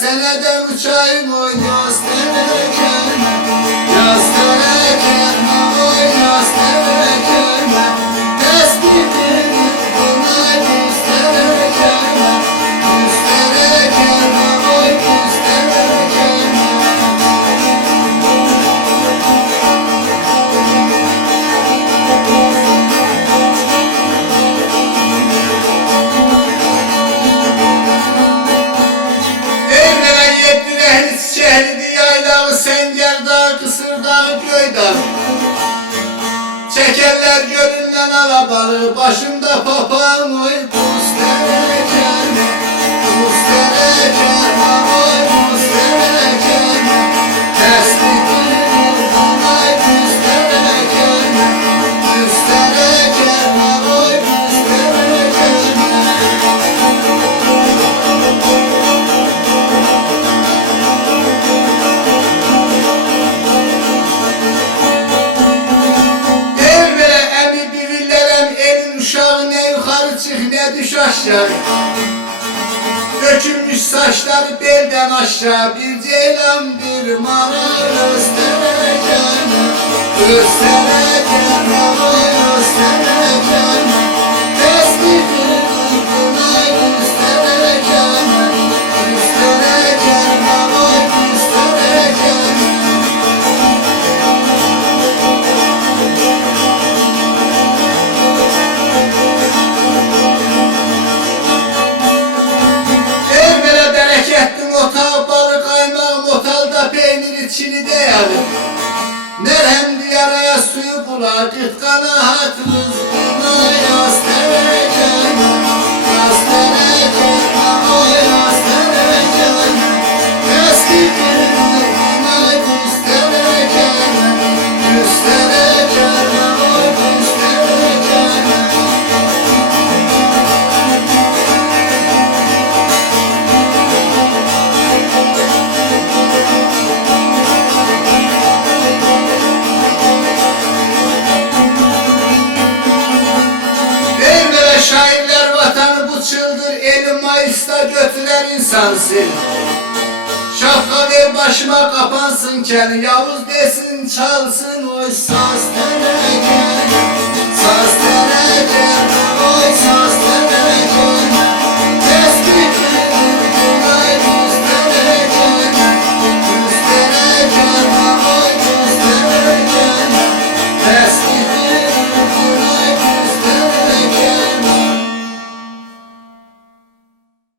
seneden uçayım oy yaz derken, yaz derken, oy yaz derken, tespitini bunay düz derken, oy düz derken. Şehri yaylağı, Senger Dağı, Kısır Dağı, Göydağ. Çekerler gölünden alabalığı, başımda papağan oy buz derken, buz derken, oy buz derken, tespitini bunay düz derken, oy düz derken. Uşağı ne yukarı çık ne düş aşağı. Dökülmüş saçları belden aşağı, bir ceylan bir mara göstereceğim, göstereceğim, göstereceğim, tespitini buna göstereceğim, göstereceğim, göstereceğim. Otağı balık kaymağım, otalda peyniri çini de yalı. Nerem yaraya suyu bula, gıt kanahatımız buna yaz derken, yaz derken, o yaz derken, eski birini buna gösterken, gösterken, o gösterken. Şairler vatanı bu çıldır, Elim Mayıs'ta götürer insansın. Şapka ver başıma kapansın kel, Yavuz desin çalsın oy saz tele.